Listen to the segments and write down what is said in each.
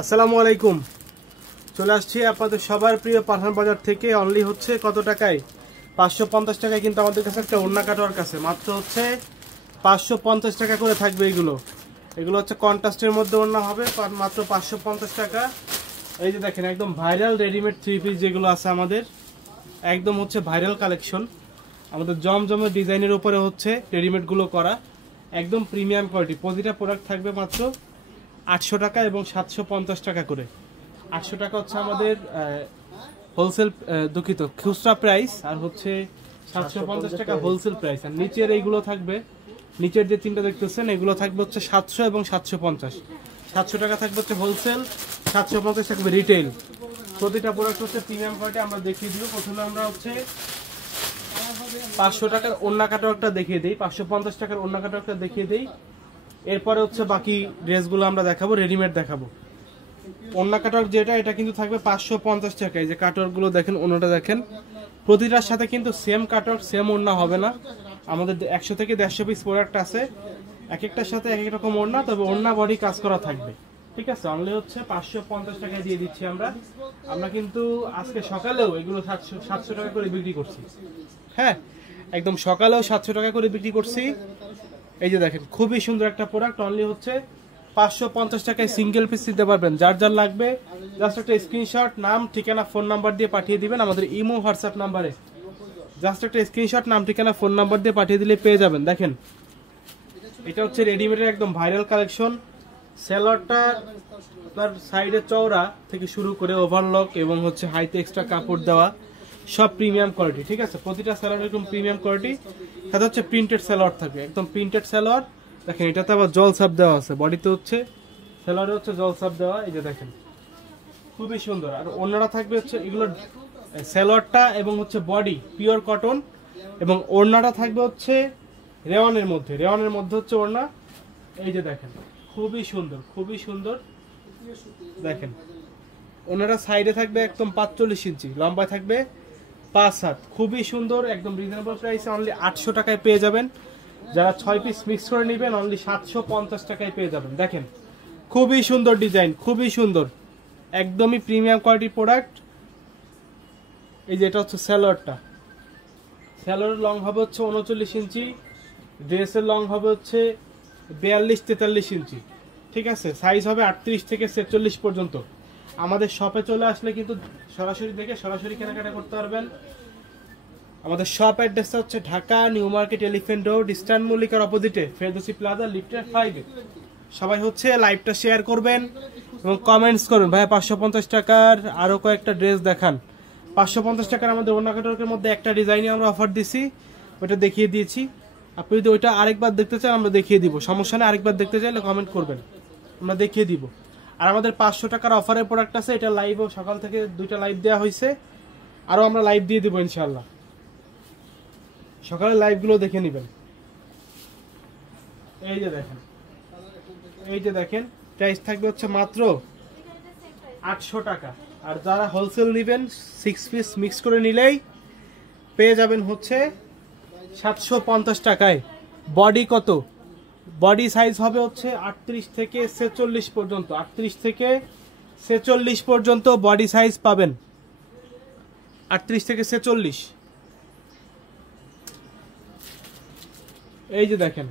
আসসালামু আলাইকুম। চলে আসছি আপনাদের সবার প্রিয় পাঠান বাজার থেকে। অনলি হচ্ছে কত টাকায়? 550 টাকায় কিন্তু আমাদের কাছে একটা ওড়না কাটওয়ার্ক আছে। মাত্র হচ্ছে 550 টাকা করে থাকবে। এগুলো হচ্ছে কন্ট্রাস্টের মধ্যে ওড়না হবে, মাত্র 550 টাকা। এই যে দেখেন, একদম ভাইরাল রেডিমেড থ্রি পিস যেগুলো আছে আমাদের, একদম হচ্ছে ভাইরাল কালেকশন। আমাদের জমজমের ডিজাইনের উপরে হচ্ছে রেডিমেডগুলো করা, একদম প্রিমিয়াম কোয়ালিটি। প্রতিটা প্রোডাক্ট থাকবে মাত্র 800 টাকা এবং 750 টাকা করে। 800 টাকা হচ্ছে আমাদের হোলসেল, দুঃখিত, খুচরা প্রাইস, আর হচ্ছে 750 টাকা হোলসেল প্রাইস। আর নিচের এইগুলো থাকবে, নিচের যে তিনটা দেখতেছেন এগুলো থাকবে হচ্ছে 700 এবং 750। 700 টাকা থাকবে হচ্ছে হোলসেল, 750 থাকবে রিটেল। প্রতিটা প্রোডাক্ট হচ্ছে প্রিমিয়াম কোয়ালিটি। আমরা দেখিয়ে দিব। প্রথমে আমরা হচ্ছে 500 টাকার ওড়না কাটওয়ার্কটা দেখিয়ে দিই, 550 টাকার ওড়না কাটওয়ার্কটা দেখিয়ে দিই। এরপরে হচ্ছে বাকি ড্রেসগুলো আমরা দেখাবো, রেডিমেড দেখাবো। ওড়না কাটওয়ার্ক যেটা, এটা কিন্তু থাকবে 550 টাকা। এই যে কাটওয়ার্কগুলো দেখেন, ওড়নাটা দেখেন, প্রতিটার সাথে কিন্তু সেম কাটওয়ার্ক সেম ওড়না হবে না। আমাদের 100 থেকে 150 পিস প্রোডাক্ট আছে, এক একটার সাথে এক এক রকম ওড়না, তবে ওড়না বডি কাজ করা থাকবে। ঠিক আছে, অনলি হচ্ছে 550 টাকায় দিয়ে দিচ্ছি আমরা কিন্তু আজকে সকালেও এগুলো 700 টাকা করে বিক্রি করছি। হ্যাঁ, একদম সকালেও 700 টাকা করে বিক্রি করছি। এই যে দেখেন, খুবই সুন্দর একটা প্রোডাক্ট। অনলি হচ্ছে 550 টাকায় সিঙ্গেল পিস দিতে পারবেন। যার যার লাগবে জাস্ট একটা স্ক্রিনশট, নাম, ঠিকানা, ফোন নাম্বার দিয়ে পাঠিয়ে দিবেন আমাদের ইমো হোয়াটসঅ্যাপ নাম্বারে। জাস্ট একটা স্ক্রিনশট, নাম, ঠিকানা, ফোন নাম্বার দিয়ে পাঠিয়ে দিলে পেয়ে যাবেন। দেখেন, এটা হচ্ছে রেডিমেডের একদম ভাইরাল কালেকশন। সেলরটা আপনার সাইডে চওড়া থেকে শুরু করে ওভারলক এবং হচ্ছে হাইতে এক্সট্রা কাপড় দেওয়া, সব প্রিমিয়াম কোয়ালিটি। ঠিক আছে, প্রতিটা সেলর একদম প্রিমিয়াম কোয়ালিটি। সাথে হচ্ছে প্রিন্টেড সেলর থাকবে, একদম প্রিন্টেড সেলর। দেখেন, এটাতে আবার জল সাপ দেওয়া আছে, বডিতে হচ্ছে সেলরে হচ্ছে জল সাপ দেওয়া। এই যে দেখেন, খুবই সুন্দর। আর ওড়নাটা থাকবে হচ্ছে এগুলোর সেলরটা এবং হচ্ছে বডি পিওর কটন, এবং ওড়নাটা থাকবে হচ্ছে রেওয়ানের মধ্যে হচ্ছে ওড়না। এই যে দেখেন, খুবই সুন্দর, খুবই সুন্দর। দেখেন, ওনারা সাইডে থাকবে একদম 45 ইঞ্চি, লম্বা থাকবে 5 হাত। খুবই সুন্দর, একদম রিজনেবল প্রাইসে অনলি 800 টাকায় পেয়ে যাবেন। যারা 6 পিস মিক্স করে নেবেন অনলি 750 টাকায় পেয়ে যাবেন। দেখেন, খুবই সুন্দর ডিজাইন, খুবই সুন্দর, একদমই প্রিমিয়াম কোয়ালিটির প্রোডাক্ট। এই যে এটা হচ্ছে স্যালোয়ারটা, স্যালোয়ারের লং হবে হচ্ছে 39 ইঞ্চি, ড্রেসের লং হবে হচ্ছে 42-43 ইঞ্চি। ঠিক আছে, সাইজ হবে 38 থেকে 46 পর্যন্ত। আমাদের শপে চলে আসলে কিন্তু সরাসরি দেখে সরাসরি কেনাকাটা করতে পারবেন। আমাদের শপ অ্যাড্রেসটা হচ্ছে Dhaka new market, elephant road, eastern মল্লিকার অপোজিটে, ফেরদৌসি প্লাজা, লিফটের 5-এ। সবাই হচ্ছে লাইভটা শেয়ার করবেন এবং কমেন্টস করবেন, ভাই 550 টাকার আরও কয়েকটা ড্রেস দেখান। 550 টাকার আমাদের ওড়না কাটওয়ার্কের মধ্যে একটা ডিজাইনে আমরা অফার দিছি, ওইটা দেখিয়ে দিয়েছি। আপনি যদি ওইটা আরেকবার দেখতে চান আমরা দেখিয়ে দিব, সমস্যা নেই। আরেকবার দেখতে চাইলে কমেন্ট করবেন, আমরা দেখিয়ে দিব। আর আমাদের 500 টাকার অফারের প্রোডাক্ট আছে, এটা লাইভও সকাল থেকে 2টা লাইভ দেওয়া হয়েছে, আরও আমরা লাইভ দিয়ে দিব ইনশাল্লাহ। সকালে লাইভগুলো দেখে নেবেন। এই যে দেখেন, এই যে দেখেন, প্রাইস থাকবে হচ্ছে মাত্র 800 টাকা। আর যারা হোলসেল নেবেন 6 পিস মিক্স করে নিলেই পেয়ে যাবেন হচ্ছে 750 টাকায়। বডি কত? বডি সাইজ হবে হচ্ছে 38 থেকে 46 পর্যন্ত, 38 থেকে 46 পর্যন্ত বডি সাইজ পাবেন, 38 থেকে 46। এই যে দেখেন,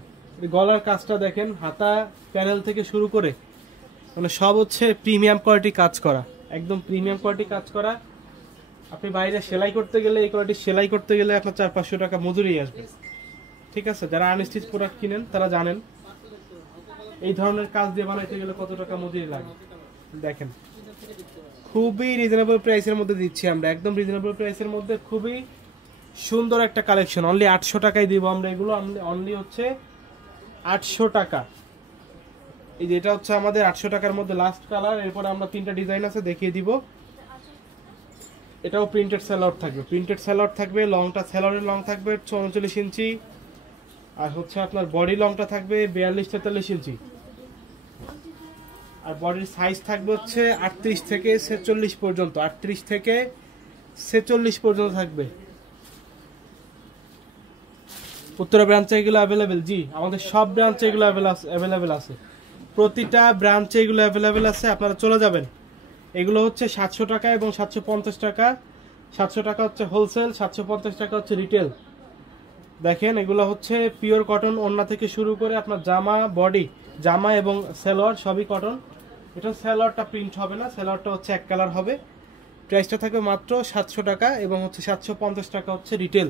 গলার কাজটা দেখেন, হাতা প্যানেল থেকে শুরু করে মানে সব হচ্ছে প্রিমিয়াম কোয়ালিটি কাজ করা, একদম প্রিমিয়াম কোয়ালিটি কাজ করা। আপনি বাইরে সেলাই করতে গেলে, এই কোয়ালিটি সেলাই করতে গেলে আপনার 400-500 টাকা মজুরি আসবে। ঠিক আছে, যারা আনস্টিচ প্রোডাক্ট কিনেন তারা জানেন এই ধরনের কাজ দিয়ে বানাইতে গেলে কত টাকা মজুরি লাগে। দেখেন, খুবই রিজনেবল প্রাইসের মধ্যে দিচ্ছি আমরা, একদম রিজনেবল প্রাইসের মধ্যে খুবই সুন্দর একটা কালেকশন। অনলি 800 টাকায় দিব আমরা এগুলো, অনলি হচ্ছে 800 টাকা। এই যে এটা হচ্ছে আমাদের 800 টাকার মধ্যে লাস্ট কালার। এরপরে আমরা 3টা ডিজাইন আছে, দেখিয়ে দিব। এটাও প্রিন্টেড সেলর থাকবে, প্রিন্টেড সেলর থাকবে। লংটা সেলরের লং থাকবে 39 ইঞ্চি, আর হচ্ছে আপনার বডি লংটা থাকবে 42-43 ইঞ্চি। আর বডির সাইজ থাকবে হচ্ছে 38 থেকে 46 পর্যন্ত, 38 থেকে 46 পর্যন্ত থাকবে। উত্তরা ব্রাঞ্চে এগুলো অ্যাভেলেবেল। জি, আমাদের সব ব্রাঞ্চে এগুলো অ্যাভেলেবেল আছে। প্রতিটা ব্রাঞ্চে এগুলো অ্যাভেলেবেল আছে, আপনারা চলে যাবেন। এগুলো হচ্ছে 700 টাকা এবং 750 টাকা। 700 টাকা হচ্ছে হোলসেল, 750 টাকা হচ্ছে রিটেল। দেখেন এগুলো হচ্ছে পিওর কটন, ওড়না থেকে শুরু করে আপনার জামা, বডি, জামা এবং সালোয়ার সবই কটন। এটা সালোয়ারটা প্রিন্ট হবে না, সালোয়ারটা হচ্ছে এক কালার হবে। প্রাইসটা থাকবে মাত্র 700 টাকা এবং হচ্ছে 750 টাকা হচ্ছে রিটেল।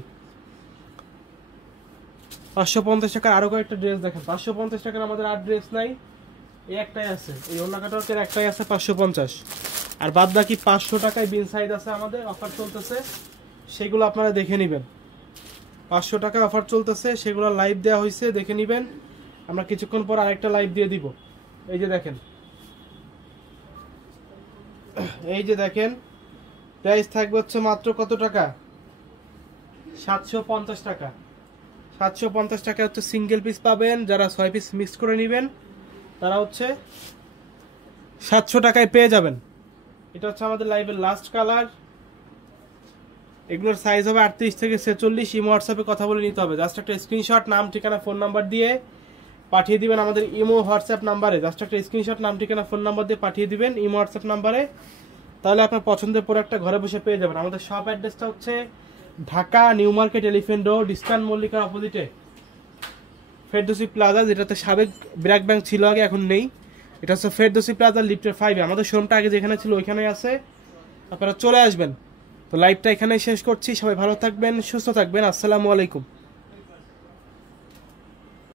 550 টাকার আরো কয়েকটা ড্রেস দেখেন। 550 টাকার আমাদের আর ড্রেস নাই, এই একটাই আছে, এই ওড়না কাটওয়ার্কের একটাই আছে 550। আর বাদ বাকি 500 টাকায় বিন সাইজ আছে আমাদের, অফার চলতেছে, সেগুলো আপনারা দেখে নেবেন। 500 টাকা অফার চলতেছে, সেগুলো লাইভ দেওয়া হয়েছে, দেখে নেবেন। আমরা কিছুক্ষণ পর আরেকটা লাইভ দিয়ে দিব। এই যে দেখেন, এই যে দেখেন, প্রাইস থাকবে হচ্ছে মাত্র কত টাকা? 750 টাকা। 750 টাকা হচ্ছে সিঙ্গেল পিস পাবেন। যারা 6 পিস মিক্স করে নেবেন তারা হচ্ছে 700 টাকায় পেয়ে যাবেন। এটা হচ্ছে আমাদের লাইভের লাস্ট কালার। এগুলোর সাইজ হবে 38 থেকে 46। ইমো হোয়াটসঅ্যাপে কথা বলে নিতে হবে। জাস্ট একটা স্ক্রিনশট, নাম ঠিকানা ফোন নাম্বার দিয়ে পাঠিয়ে দিবেন আমাদের ইমো হোয়াটসঅ্যাপ নাম্বারে। জাস্ট একটা স্ক্রিনশট, নাম ঠিকানা ফোন নাম্বার দিয়ে পাঠিয়ে দিবেন ইমো হোয়াটসঅ্যাপ নাম্বারে। তাহলে আপনার পছন্দের প্রোডাক্টটা ঘরে বসে পেয়ে যাবেন। আমাদের শপ অ্যাড্রেসটা হচ্ছে Dhaka new market, elephant road, eastern মল্লিকার অপোজিটে ফেরদৌসি প্লাজা, যেটাতে সাবেক ব্র্যাক ব্যাংক ছিল আগে, এখন নেই। এটা হচ্ছে ফেরদৌসি প্লাজা লিফটের 5-এ। আমাদের শোরুমটা আগে যেখানে ছিল ওইখানেই আছে, আপনারা চলে আসবেন। তো লাইভটা এখানেই শেষ করছি। সবাই ভালো থাকবেন, সুস্থ থাকবেন। আসসালামু আলাইকুম।